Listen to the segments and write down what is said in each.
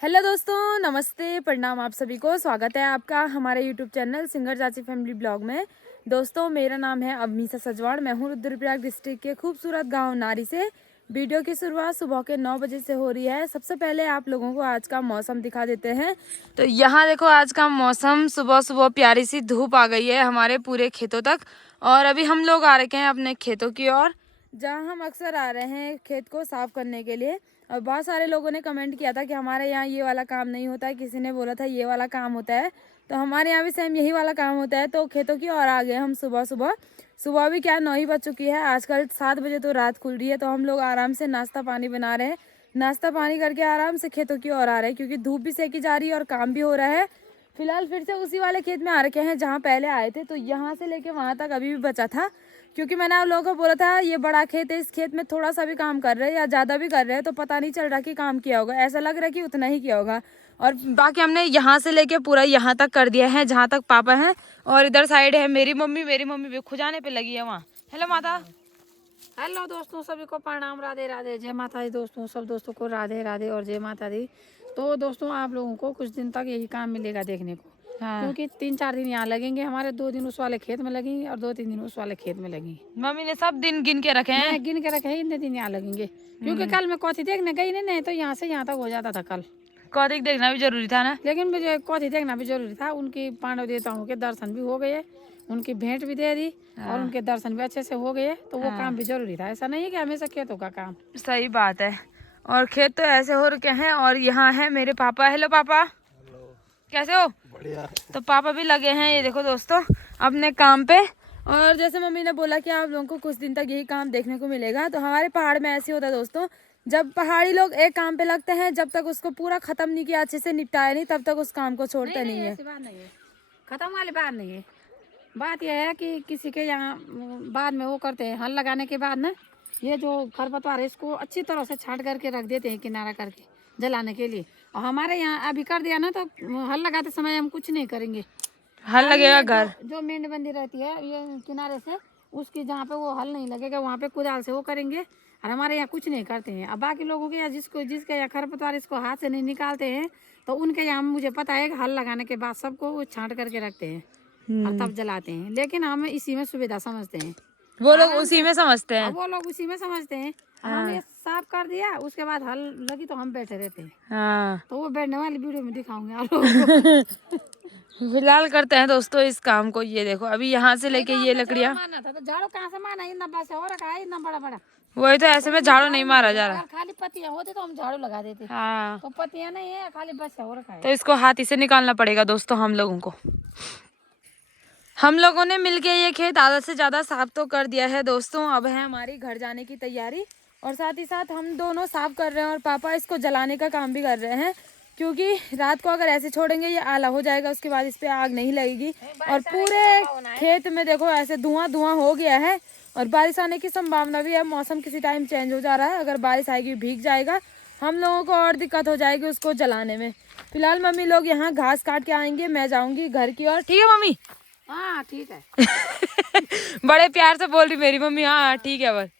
Hello दोस्तों, नमस्ते, प्रणाम आप सभी को। स्वागत है आपका हमारे यूट्यूब चैनल सिंगर चाची फैमिली ब्लॉग में। दोस्तों, मेरा नाम है अवनीसा सजवाड़। मैं हूँ रुद्रप्रयाग डिस्ट्रिक्ट के खूबसूरत गांव नारी से। वीडियो की शुरुआत सुबह के 9 बजे से हो रही है। सबसे पहले आप लोगों को आज का मौसम दिखा देते हैं। तो यहाँ देखो, आज का मौसम, सुबह सुबह प्यारी सी धूप आ गई है हमारे पूरे खेतों तक। और अभी हम लोग आ रखे हैं अपने खेतों की ओर, जहाँ हम अक्सर आ रहे हैं खेत को साफ करने के लिए। और बहुत सारे लोगों ने कमेंट किया था कि हमारे यहाँ ये वाला काम नहीं होता है, किसी ने बोला था ये वाला काम होता है। तो हमारे यहाँ भी सेम यही वाला काम होता है। तो खेतों की ओर आ गए हम सुबह सुबह। सुबह भी क्या 9 ही बज चुकी है। आजकल 7 बजे तो रात खुल रही है। तो हम लोग आराम से नाश्ता पानी बना रहे हैं। नाश्ता पानी करके आराम से खेतों की ओर आ रहे हैं, क्योंकि धूप भी सेकी जा रही है और काम भी हो रहा है। फिलहाल फिर से उसी वाले खेत में आ रखे हैं जहाँ पहले आए थे। तो यहाँ से लेके वहाँ तक अभी भी बचा था, क्योंकि मैंने आप लोगों को बोला था ये बड़ा खेत है, इस खेत में थोड़ा सा भी काम कर रहे हैं या ज़्यादा भी कर रहे हैं तो पता नहीं चल रहा कि काम किया होगा। ऐसा लग रहा है कि उतना ही किया होगा। और बाकी हमने यहाँ से लेके पूरा यहाँ तक कर दिया है जहाँ तक पापा हैं। और इधर साइड है मेरी मम्मी भी खुजाने पे लगी है वहाँ। हेलो माता। हेलो दोस्तों, सभी को प्रणाम, राधे राधे, जय माता दी। दोस्तों, सब दोस्तों को राधे राधे और जय माता दी। तो दोस्तों, आप लोगों को कुछ दिन तक यही काम मिलेगा देखने को। हाँ। क्योंकि 3-4 दिन यहाँ लगेंगे हमारे, 2 दिन उस वाले खेत में लगेंगे और 2-3 दिन उस वाले खेत में लगेंगे। मम्मी ने सब दिन गिन के रखे हैं। मैं गिन के रखे हैं, इतने दिन यहाँ लगेंगे। क्योंकि कल मैं कौथी देखने गई नहीं तो यहाँ से यहाँ तक हो जाता था कल। कौतिक देखना भी जरूरी था ना। लेकिन मुझे कौथी देखना भी जरूरी था। उनकी पांडव देवताओं के दर्शन भी हो गए, उनकी भेंट भी दे दी और उनके दर्शन भी अच्छे से हो गए। तो वो काम भी जरूरी था। ऐसा नहीं है कि हमेशा खेतों का काम। सही बात है। और खेत तो ऐसे हो रखे हैं। और यहाँ है मेरे पापा। हेलो पापा। कैसे हो? बढ़िया। तो पापा भी लगे हैं, ये देखो दोस्तों, अपने काम पे। और जैसे मम्मी ने बोला कि आप लोगों को कुछ दिन तक यही काम देखने को मिलेगा। तो हमारे पहाड़ में ऐसे होता है दोस्तों, जब पहाड़ी लोग एक काम पे लगते हैं, जब तक उसको पूरा खत्म नहीं किया, अच्छे से निपटाया नहीं, तब तक उस काम को छोड़ते नहीं है। ऐसी बात नहीं है, खत्म वाली बात नहीं है। बात यह है कि किसी के यहाँ बाद में वो करते हैं, हल लगाने के बाद ना ये जो खरपतवार है इसको अच्छी तरह से छांट करके रख देते हैं किनारा करके जलाने के लिए। और हमारे यहाँ अभी कर दिया ना तो हल लगाते समय हम कुछ नहीं करेंगे। हल लगेगा घर। जो मेंढबंदी रहती है ये किनारे से, उसकी जहाँ पे वो हल नहीं लगेगा वहाँ पे कुदाल से वो करेंगे। और हमारे यहाँ कुछ नहीं करते हैं। अब बाकी लोगों के यहाँ जिसके यहाँ खरपतवार इसको हाथ से नहीं निकालते हैं, तो उनके यहाँ मुझे पता है कि हल लगाने के बाद सबको वो छांट करके रखते हैं और तब जलाते हैं। लेकिन हम इसी में सुविधा समझते हैं। वो लोग उसी में समझते हैं। वो लोग उसी में समझते हैं। हम ये साफ कर दिया, उसके बाद हल लगी तो हम बैठे रहते हैं। हाँ। तो वो बैठने वाली वीडियो में दिखाऊंगे आप लोगों को। फिलहाल करते हैं दोस्तों इस काम को। ये देखो, अभी यहाँ से लेके ये लकड़ियाँ। मारना था तो झाड़ू कहाँ से मारना, इतना बस हो रखा है, इतना बड़ा बड़ा। वही तो, ऐसे में झाड़ू नहीं मारा जा रहा। अगर खाली पत्तियां होती तो हम झाड़ू लगा देते। हाँ। तो पत्तियां नहीं है, खाली बस हो रखा है। तो इसको हाथी से निकालना पड़ेगा दोस्तों हम लोगों को। हम लोगों ने मिलके ये खेत आधा से ज़्यादा साफ तो कर दिया है दोस्तों। अब है हमारी घर जाने की तैयारी। और साथ ही साथ हम दोनों साफ कर रहे हैं और पापा इसको जलाने का काम भी कर रहे हैं, क्योंकि रात को अगर ऐसे छोड़ेंगे ये आला हो जाएगा, उसके बाद इस पे आग नहीं लगेगी। और पूरे खेत में देखो ऐसे धुआं धुआं हो गया है। और बारिश आने की संभावना भी है। मौसम किसी टाइम चेंज हो जा रहा है, अगर बारिश आएगी भीग जाएगा, हम लोगों को और दिक्कत हो जाएगी उसको जलाने में। फिलहाल मम्मी लोग यहाँ घास काट के आएंगे, मैं जाऊंगी घर की ओर। ठीक है मम्मी? हाँ ठीक है। बड़े प्यार से बोल रही मेरी मम्मी। हाँ ठीक है। बस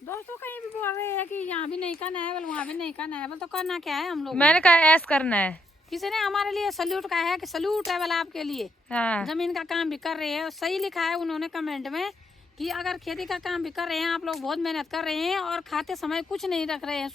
दोस्तों कहीं भी बोल रहे हैं कि यहाँ भी नहीं करना है, वहाँ भी नहीं करना है, तो करना क्या है हम लोग? मैंने कहा ऐस करना है। किसी ने हमारे लिए सल्यूट कहा है कि सल्यूट है वाला आपके लिए। हाँ। जमीन का काम भी कर रहे हैं, सही लिखा है उन्होंने कमेंट में कि अगर खेती का काम भी कर रहे हैं आप लोग, बहुत मेहनत कर रहे हैं और खाते समय कुछ नहीं रख रहे हैं,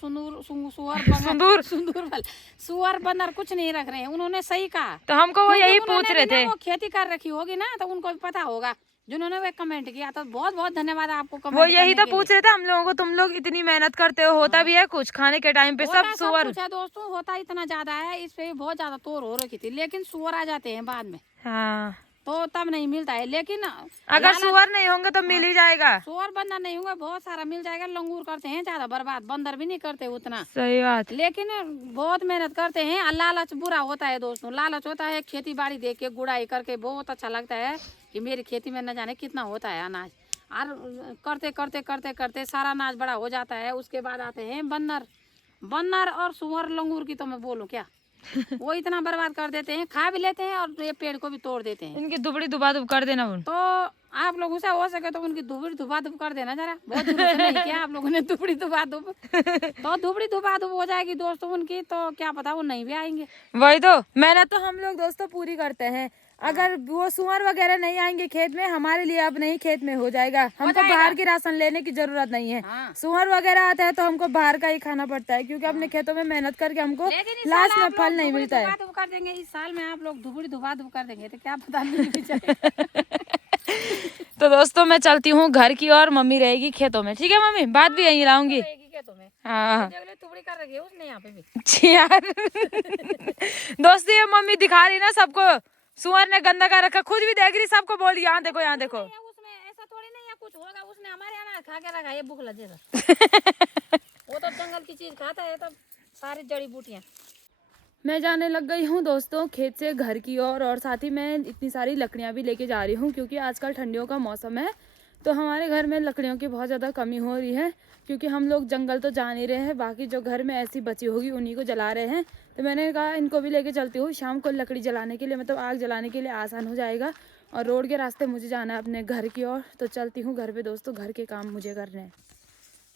सुअर बंदर कुछ नहीं रख रहे हैं। उन्होंने सही कहा। तो हमको वो यही पूछ रहे थे। वो खेती कर रखी होगी ना तो उनको भी पता होगा, जिन्होंने वो कमेंट किया। तो बहुत बहुत धन्यवाद आपको कमेंट वो यही तो पूछ रहे थे हम लोगों को, तुम लोग इतनी मेहनत करते हो, होता भी है कुछ खाने के टाइम पे? सब सुअर दोस्तों होता इतना ज्यादा है, इस पे बहुत ज्यादा तोड़ हो रखी थी, लेकिन सुअर आ जाते हैं बाद में। हाँ। तो तब नहीं मिलता है। लेकिन अगर सुअर नहीं होंगे तो मिल ही जाएगा। सुअर बंदर नहीं होंगे बहुत सारा मिल जाएगा। लंगूर करते हैं ज्यादा बर्बाद, बंदर भी नहीं करते उतना। सही बात। लेकिन बहुत मेहनत करते हैं। लालच बुरा होता है दोस्तों। लालच होता है खेती बाड़ी देख के, गुड़ाई करके बहुत अच्छा लगता है कि मेरी खेती में न जाने कितना होता है अनाज। और करते करते करते करते सारा अनाज बड़ा हो जाता है। उसके बाद आते हैं बंदर और सुअर लंगूर की तो मैं बोलूँ क्या। वो इतना बर्बाद कर देते हैं, खा भी लेते हैं और ये पेड़ को भी तोड़ देते हैं। इनकी दुबड़ी दुबा दुब कर देना उन। तो आप लोगों से हो सके तो उनकी दुबड़ी दुबा दुब कर देना जरा, बहुत दिनों से नहीं किया आप लोगों ने दुबड़ी दुबा दुब। तो दुबड़ी दुबा दुब हो जाएगी दोस्तों उनकी, तो क्या पता वो नहीं भी आएंगे। वही तो मेहनत तो हम लोग दोस्तों पूरी करते हैं। अगर वो सुअर वगैरह नहीं आएंगे खेत में, हमारे लिए अब नहीं खेत में हो जाएगा। हमको बाहर की राशन लेने की जरूरत नहीं है। हाँ। सुअर वगैरह आता है तो हमको बाहर का ही खाना पड़ता है, क्योंकि अपने खेतों में मेहनत करके हमको लास्ट में फल नहीं मिलता है। दुबा दुब कर देंगे इस साल में, आप लोग दुबड़ी दुबा दुब कर देंगे तो क्या पता मिल भी जाए। तो दोस्तों मैं चलती हूँ घर की ओर, मम्मी रहेगी खेतों में। ठीक है मम्मी, बात भी यहीं लाऊंगी। हाँ तुबड़ी कर रखी है उसने यहाँ पे भी। जी यार दोस्तों ये मम्मी दिखा रही ना सबको, सुअर ने गंदा कर रखा, खुद भी देख रही, सबको बोल रही यहाँ देखो यहाँ देखो। उसमें ऐसा थोड़ी नहीं है कुछ होगा, उसने हमारे यहाँ खा के रखा है भूख लगेगा। वो तो जंगल की चीज खाता है, तब सारी जड़ी बूटियाँ। मैं जाने लग गई हूँ दोस्तों खेत से घर की ओर, और साथ ही मैं इतनी सारी लकड़ियाँ भी लेके जा रही हूँ, क्योंकि आजकल ठंडियों का मौसम है तो हमारे घर में लकड़ियों की बहुत ज़्यादा कमी हो रही है, क्योंकि हम लोग जंगल तो जा नहीं रहे हैं, बाकी जो घर में ऐसी बची होगी उन्हीं को जला रहे हैं। तो मैंने कहा इनको भी लेके चलती हूँ, शाम को लकड़ी जलाने के लिए, मतलब आग जलाने के लिए आसान हो जाएगा। और रोड के रास्ते मुझे जाना है अपने घर की ओर, तो चलती हूँ घर पे दोस्तों, घर के काम मुझे करने हैं।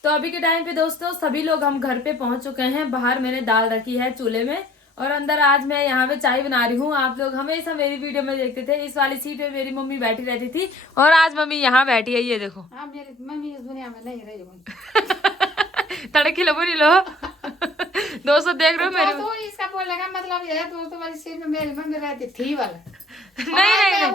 तो अभी के टाइम पे दोस्तों सभी लोग हम घर पे पहुंच चुके हैं। बाहर मैंने दाल रखी है चूल्हे में, और अंदर आज मैं यहाँ पे चाय बना रही हूँ। आप लोग हमेशा मेरी वीडियो में देखते थे, इस वाली सीट पे मेरी मम्मी बैठी रहती थी, और आज मम्मी यहाँ बैठी है, ये देखो। हाँ, मेरी मम्मी इस दुनिया में नहीं रही। तड़की लो बुरी लो दोस्तों देख रहे हो मेरे तो इसका बोलने का मतलब ये है दोस्तों वाली सीट में मेरी मम्मी रहती थी वाला। नहीं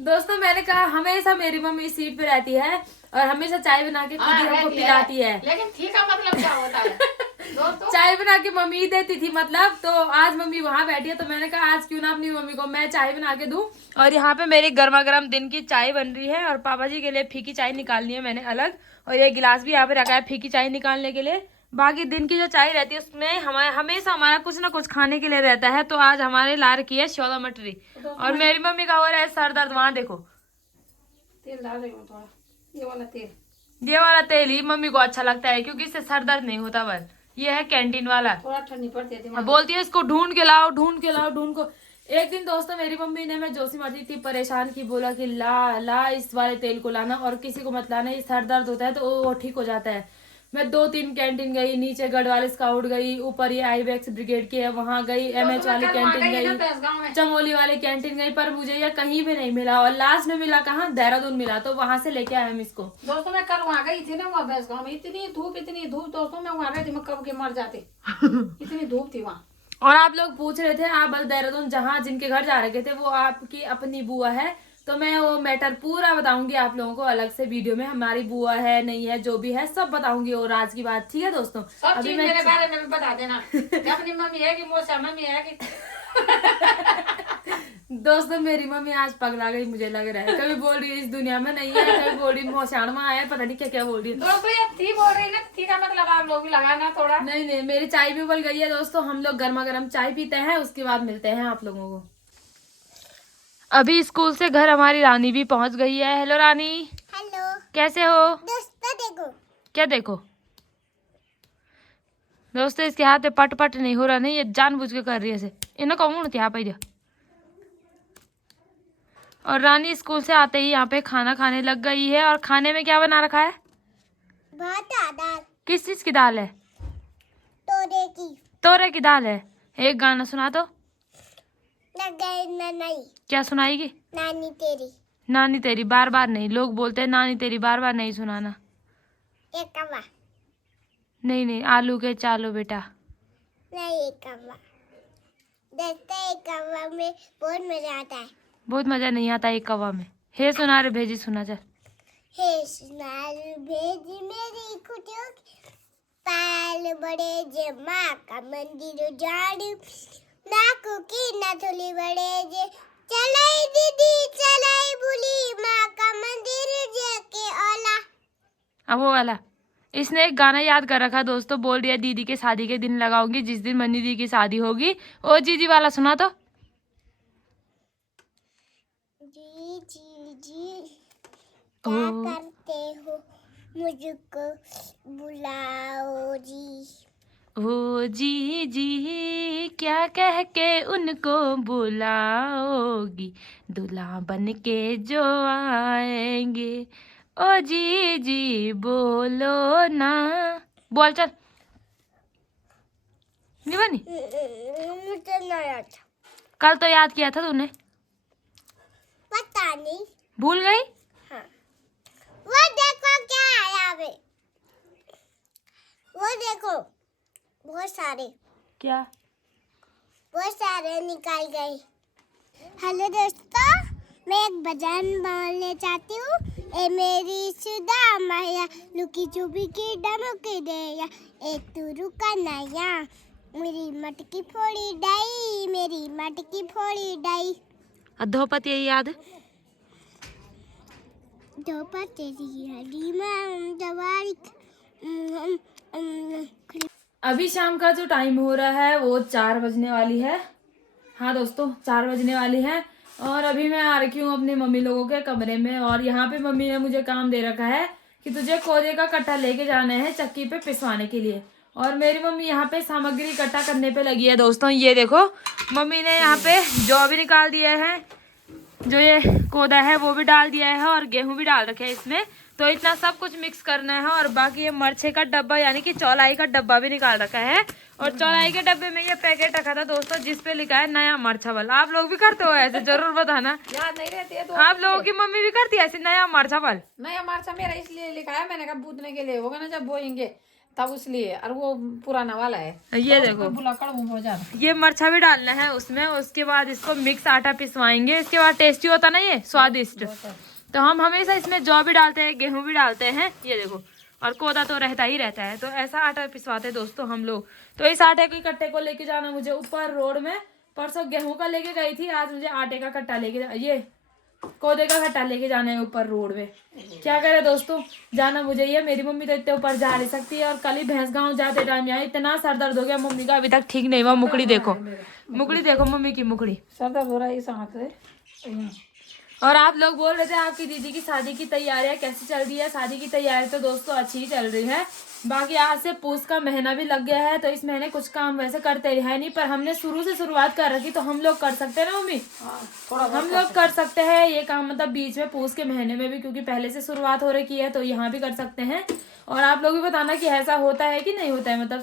दोस्तों मैंने कहा हमेशा मेरी मम्मी इस सीट पे रहती है, और हमेशा चाय बना के खुद ही हमको पिलाती है। लेकिन ठीक का मतलब क्या होता है दोस्तों? चाय बना के मम्मी ही देती थी मतलब, तो आज मम्मी वहाँ बैठी है, तो मैंने कहा आज क्यों ना अपनी मम्मी को मैं चाय बना के दूं। और यहाँ पे मेरी गर्मा गर्म दिन की चाय बन रही है, और पापा जी के लिए फीकी चाय निकालनी है मैंने अलग, और ये गिलास भी यहाँ पे रखा है फीकी चाय निकालने के लिए। बाकी दिन की जो चाय रहती है उसमें हमेशा हमारा कुछ ना कुछ खाने के लिए रहता है। तो आज हमारे ला रखी है शोला मटरी, और मेरी मम्मी का हो रहा है सर दर्द। वहाँ देखो तेल डाल रही हूँ थोड़ा, ये वाला तेल। ये वाला तेल ही मम्मी को अच्छा लगता है, क्योंकि इससे सर दर्द नहीं होता। बस ये है कैंटीन वाला, थोड़ा ठंडी पड़ती है। बोलती है इसको ढूंढ के लाओ ढूंढ के लाओ ढूंढ को। एक दिन दोस्तों मेरी मम्मी ने, मैं जोशी मर्जी थी परेशान की, बोला कि ला ला इस वाले तेल को लाना, और किसी को मत लाना, इस सर दर्द होता है तो वो ठीक हो जाता है। मैं 2-3 कैंटीन गई, नीचे गढ़वाल स्काउट गई, ऊपर ये आईबैक्स ब्रिगेड की है वहां गई, एमएच वाली कैंटीन गई, चमोली वाली कैंटीन गई, पर मुझे ये कहीं भी नहीं मिला। और लास्ट में मिला कहाँ, देहरादून मिला, तो वहां से लेके आए हम इसको। दोस्तों मैं कल वहाँ गई थी ना, वहाँ भैंसगांव में इतनी धूप दोस्तों, मैं वहाँ गई थी, मैं कब के मर जाते इतनी धूप थी वहाँ। और आप लोग पूछ रहे थे आप बस देहरादून जहाँ जिनके घर जा रहे थे वो आपकी अपनी बुआ है, तो मैं वो मैटर पूरा बताऊंगी आप लोगों को अलग से वीडियो में, हमारी बुआ है नहीं है जो भी है सब बताऊंगी, और आज की बात। ठीक है दोस्तों, सब चीज मेरे बारे में भी बता देना कि अपनी मम्मी है कि मौसा मम्मी है कि दोस्तों मेरी मम्मी आज पगला गई मुझे लग रहा है, कभी बोल रही है इस दुनिया में नहीं है, कभी बोल रही मौसाण में आया, पता नहीं क्या क्या बोल रही है। दोस्तों ये थी बोल रही ना, थी का मतलब आप लोग भी लगाना थोड़ा। नहीं मेरी चाय भी उबल गई है दोस्तों, हम लोग गर्मा गर्म चाय पीते हैं, उसके बाद मिलते हैं आप लोगों को। अभी स्कूल से घर हमारी रानी भी पहुंच गई है। हेलो रानी। हेलो, कैसे हो? दोस्तों देखो। क्या देखो दोस्तों, इसके हाथ में पट पट नहीं हो रहा, नहीं ये जानबूझ के कर रही है ऐसे, इन्हें कौन होती है आप। और रानी स्कूल से आते ही यहाँ पे खाना खाने लग गई है, और खाने में क्या बना रखा है? भात दाल। किस चीज की दाल है? तोरे की। तोरे की दाल है। एक गाना सुना दो। नहीं। क्या सुनाएगी? नानी तेरी। नानी तेरी बार बार नहीं, लोग बोलते हैं नानी तेरी बार बार नहीं सुनाना। एक कवा। नहीं आलू के चालो बेटा। नहीं एक कवा। देखते एक कवा में बहुत मजा आता है। बहुत मजा नहीं आता एक कवा में। हे सुनार भेजी सुना चल। हे सुनार भेजी मेरी खुटियों पाल बड़े जे माँ का मंदिर जाड़ू नाकू की नथुली बड़े जे चलाई दीदी चलाई बुली माँ का मंदिर जे के ओला। अब वो वाला इसने एक गाना याद कर रखा दोस्तों, बोल दिया दीदी के शादी के दिन लगाऊंगी, जिस दिन मन्नी दी की शादी होगी। ओ जीजी वाला सुना तो। जी क्या करते हो मुझको बुलाओ जी। ओ जी जी क्या कह के उनको बुलाओगी, दूल्हा बन के जो आएंगे। ओ जी जी बोलो ना, बोल चल। नहीं बनी? मुझे नहीं आता, कल तो याद किया था तूने, पता नहीं। भूल गई? हाँ, वो देखो क्या आया अभी, वो देखो बहुत सारे, क्या? बहुत सारे निकाल गए। हेलो दोस्तों, मैं एक भजन बोलने चाहती हूँ। ए मेरी सुधा मैया, लुकी चुपी की डमकी देया, ए तू रुका नया, मेरी मटकी फोड़ी डाई, मेरी मटकी फोड़ी डाई। अधोपति यही याद है? धोपा तेरी हरी में जवारी। अभी शाम का जो टाइम हो रहा है वो 4 बजने वाली है। हाँ दोस्तों, 4 बजने वाली है और अभी मैं आ रखी हूँ अपनी मम्मी लोगों के कमरे में। और यहाँ पे मम्मी ने मुझे काम दे रखा है कि तुझे कोदे का कट्टा लेके जाना है चक्की पे पिसवाने के लिए। और मेरी मम्मी यहाँ पे सामग्री इकट्ठा करने पे लगी है दोस्तों। ये देखो मम्मी ने यहाँ पे जौ भी निकाल दिया है, जो ये कोदा है वो भी डाल दिया है और गेहूं भी डाल रखे है इसमें। तो इतना सब कुछ मिक्स करना है। और बाकी ये मरछे का डब्बा यानी कि चौलाई का डब्बा भी निकाल रखा है। और चौलाई के डब्बे में ये पैकेट रखा था दोस्तों जिसपे लिखा है नया मरचावल। आप लोग भी करते हो ऐसे? जरूर बताना। याद नहीं रहती है तो आप लोगों की मम्मी भी करती है ऐसे नया मरचावल? नया मार्चा मेरा इसलिए लिखा है, मैंने कहा बूदने के लिए होगा ना जब बोएंगे तब, उसलिए। और वो पुराना वाला है, ये देखो बुलाकड़ हो जाता। ये मरचा भी डालना है उसमें। उसके बाद इसको मिक्स आटा पिसवाएंगे। इसके बाद टेस्टी होता ना ये, स्वादिष्ट। तो हम हमेशा इसमें जौ भी डालते हैं, गेहूं भी डालते हैं, ये देखो। और कोदा तो रहता ही रहता है। तो ऐसा आटा पिसवाते हैं दोस्तों हम लोग। तो इस आटे के कट्टे को लेके जाना मुझे ऊपर रोड में। परसों गेहूं का लेके गई थी, आज मुझे आटे का कट्टा ये कोदे का कट्टा लेके जाना है ऊपर रोड में। क्या करे दोस्तों, जाना मुझे ही है। मेरी मम्मी तो इतने ऊपर जा नहीं सकती है। और कल ही भैंस गाँव जाते टाइम यहाँ इतना सर दर्द हो गया मम्मी का, अभी तक ठीक नहीं हुआ। मुकड़ी देखो, मुकड़ी देखो मम्मी की मुकड़ी। सर दर्द हो रहा है इस आंख से। और आप लोग बोल रहे थे आपकी दीदी की शादी की तैयारियां कैसी चल रही है? शादी की तैयारी तो दोस्तों अच्छी ही चल रही है। बाकी आज से पूस का महीना भी लग गया है, तो इस महीने कुछ काम वैसे करते है नहीं, पर हमने शुरू से शुरुआत कर रखी तो हम लोग कर सकते हैं ना मम्मी? थोड़ा हम लोग कर सकते हैं ये काम, मतलब बीच में पूस के महीने में भी, क्योंकि पहले से शुरुआत हो रखी है तो यहाँ भी कर सकते हैं। और आप लोग भी बताना कि ऐसा होता है कि नहीं होता है, मतलब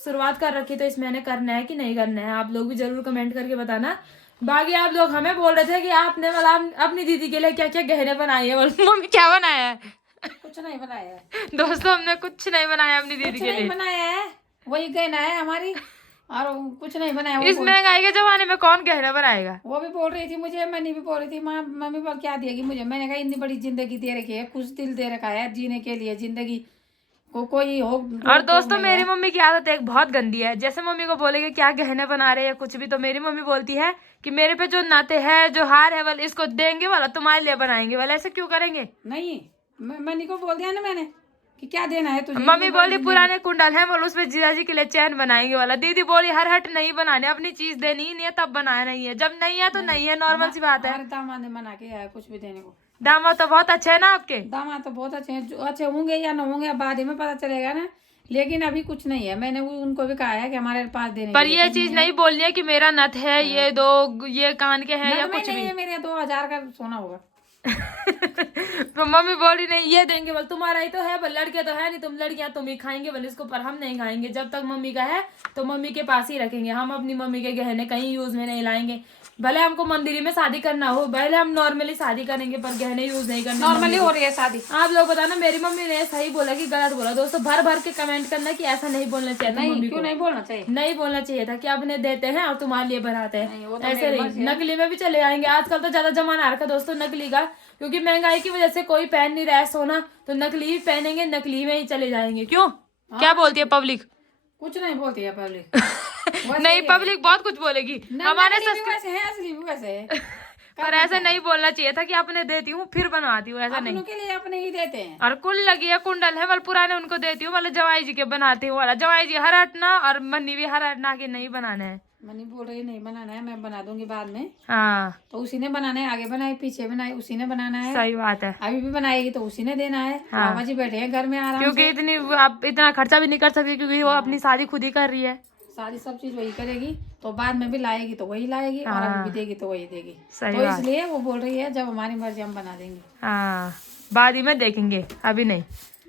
शुरुआत कर रखी तो इस महीने करना है कि नहीं करना है। आप लोग भी जरूर कमेंट करके बताना। बाकी आप लोग हमें बोल रहे थे कि आपने मतलब अपनी दीदी के लिए क्या क्या गहने बनाए हैं। मम्मी क्या बनाया है? कुछ नहीं बनाया है दोस्तों हमने कुछ नहीं बनाया अपनी दीदी कुछ के नहीं लिए। बनाया है, वही गहना है हमारी, और कुछ नहीं बनाया। इस महंगाई के जमाने में कौन गहना बनाएगा? वो भी बोल रही थी मुझे, मनी भी बोल रही थी, माँ मम्मी पर क्या देगी मुझे। मैंने कहा इतनी बड़ी जिंदगी दे रखी है, कुछ दिल दे रखा है जीने के लिए, जिंदगी को कोई हो। और दोस्तों मेरी मम्मी की आदत एक बहुत गंदी है। जैसे मम्मी को बोलेगे क्या गहने बना रहे हैं कुछ भी, तो मेरी मम्मी बोलती है कि मेरे पे जो नाते है, जो हार है, वाला इसको देंगे, वाला तुम्हारे लिए बनाएंगे, वाला ऐसे क्यों करेंगे? नहीं, मनी को बोल दिया ना मैंने कि क्या देना है तुझे। मम्मी बोली पुराने कुंडल है, बोल उसमें जीजा जी के लिए चैन बनाएंगे वाला। दीदी बोली हर हट नहीं बनाने, अपनी चीज देनी ही नहीं है तब बनाया नहीं है, जब नहीं है तो नहीं है, नॉर्मल सी बात है। हमारे दामाद ने मना किया है कुछ भी देने को। दामाद तो बहुत अच्छे है ना आपके? दामाद तो बहुत अच्छे हैं, अच्छे होंगे या न होंगे बाद ही में पता चलेगा ना। लेकिन अभी कुछ नहीं है, मैंने उनको भी कहा है कि हमारे पास देने पर ये चीज नहीं बोलनी है कि मेरा नथ है, ये दो, ये कान के हैं या कुछ भी। ये मेरे 2000 का सोना होगा। तो मम्मी बोली नहीं ये देंगे, बोल तुम्हारा ही तो है, बोल लड़के तो है नहीं, तुम लड़कियां तुम ही खाएंगे, बोले इसको, पर हम नहीं खाएंगे। जब तक मम्मी का है तो मम्मी के पास ही रखेंगे। हम अपनी मम्मी के गहने कहीं यूज में नहीं लाएंगे। भले हमको मंदिर में शादी करना हो, भले हम नॉर्मली शादी करेंगे, पर गहने यूज नहीं करने। नॉर्मली हो रही है शादी। आप लोग बताना मेरी मम्मी ने सही बोला कि गलत बोला? दोस्तों भर भर के कमेंट करना कि ऐसा नहीं बोलना चाहिए था। मम्मी क्यों नहीं बोलना चाहिए? नहीं बोलना चाहिए था कि अपने देते हैं और तुम्हारे लिए बनाते नहीं, वो हैं, तो ऐसे नहीं। नकली में भी चले आएंगे। आजकल तो ज्यादा जमाना आ रखा दोस्तों नकली का, क्योंकि महंगाई की वजह से कोई पहन नहीं रहा है सोना, तो नकली भी पहनेंगे, नकली में ही चले जाएंगे। क्यों? क्या बोलती है पब्लिक? कुछ नहीं बोलती है पब्लिक। नहीं, पब्लिक बहुत कुछ बोलेगी। हमारे वैसे है, असली भी वैसे है। पर ऐसा नहीं बोलना चाहिए था कि अपने देती हूँ फिर बनवाती हूँ, ऐसा नहीं। अपनों के लिए अपने ही देते हैं। और कुल लगी है कुंडल है, मतलब पुराने उनको देती हूँ, मतलब जवाई जी के बनाती हूँ वाला। जवाई जी हर हटना और मन्नी भी हर हटना के नहीं बनाने हैं। मनी बोल रही नहीं बनाना है, मैं बना दूंगी बाद में। हाँ तो उसी ने बनाना है, आगे बनाई पीछे बनाई उसी ने बनाना है, सही बात है। अभी भी बनाएगी तो उसी ने देना है। पापा जी बैठे हैं घर में आराम क्योंकि इतनी आप इतना खर्चा भी नहीं कर सकती, क्योंकि वो अपनी शादी खुद ही कर रही है। सारी सब चीज वही करेगी, तो बाद में भी लाएगी तो वही लाएगी, और अभी भी देगी तो वही देगी। सही तो बात। इसलिए वो बोल रही है जब हमारी मर्जी हम बना देंगे। हाँ बाद ही में देखेंगे, अभी नहीं।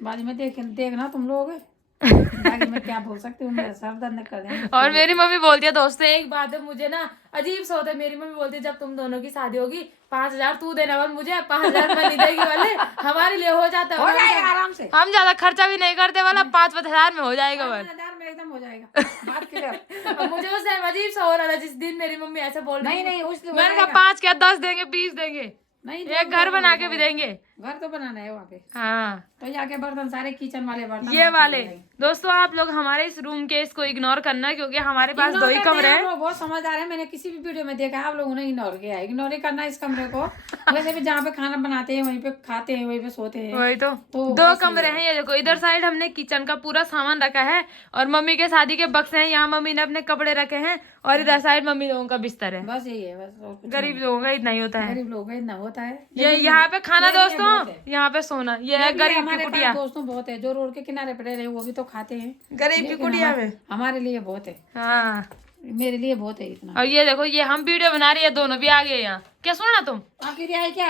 बाद में देखना तुम लोग। बाकी मैं क्या बोल सकती हूँ, मेरा सर दर्द कर देंगे। और मेरी मम्मी बोलती है, दोस्तों एक बात है, मुझे ना अजीब सा होता है। मेरी मम्मी बोलती है जब तुम दोनों की शादी होगी 5,000 तू देना, और मुझे 5,000 मनी देगी वाले, हमारे लिए हो जाता हो है। जाएगा आराम से, हम ज्यादा खर्चा भी नहीं करते वाला, 5,000 में हो जाएगा बस। 5,000 में एकदम हो जाएगा, बात क्लियर। अब मुझे उस टाइम अजीब सा हो रहा था जिस दिन मेरी मम्मी ऐसे बोल रही नहीं थी। नहीं उस दिन मैंने कहा 5 क्या 10 देंगे, 20 देंगे, नहीं, एक घर बना के भी देंगे। घर तो बनाना है वहाँ पे। हाँ तो जाके बर्तन सारे किचन वाले बर्तन ये वाले। दोस्तों आप लोग हमारे इस रूम के इसको इग्नोर करना, क्योंकि हमारे पास 2 ही कमरे हैं। लोग बहुत समझदार है, मैंने किसी भी वीडियो में देखा है, आप लोगों ने इग्नोर किया है। इग्नोर ही करना इस कमरे को। वैसे भी जहाँ पे खाना बनाते हैं वहीं पे खाते हैं, वहीं पे सोते हैं। वही तो 2 कमरे हैं। ये देखो इधर साइड हमने किचन का पूरा सामान रखा है, और मम्मी के शादी के बक्से हैं, यहाँ मम्मी ने अपने कपड़े रखे हैं, और इधर साइड मम्मी लोगों का बिस्तर है। बस यही है, बस और कुछ गरीब लोगों का इतना ही होता है। गरीब लोगों का इतना होता है। ये यहाँ पे खाना ये बहुत दोस्तों, है। यहाँ पे सोना, ये है गरीब की हमारे कुटिया। पास दोस्तों बहुत है, जो रोड के किनारे पड़े रहे वो भी तो खाते हैं। गरीब की कुटिया में हमारे लिए बहुत है, हाँ। मेरे लिए बहुत है इतना। और ये देखो, ये हम वीडियो बना रही है, दोनों भी आ गए यहाँ। क्या सुना तुम? आपकी रिहाई क्या है?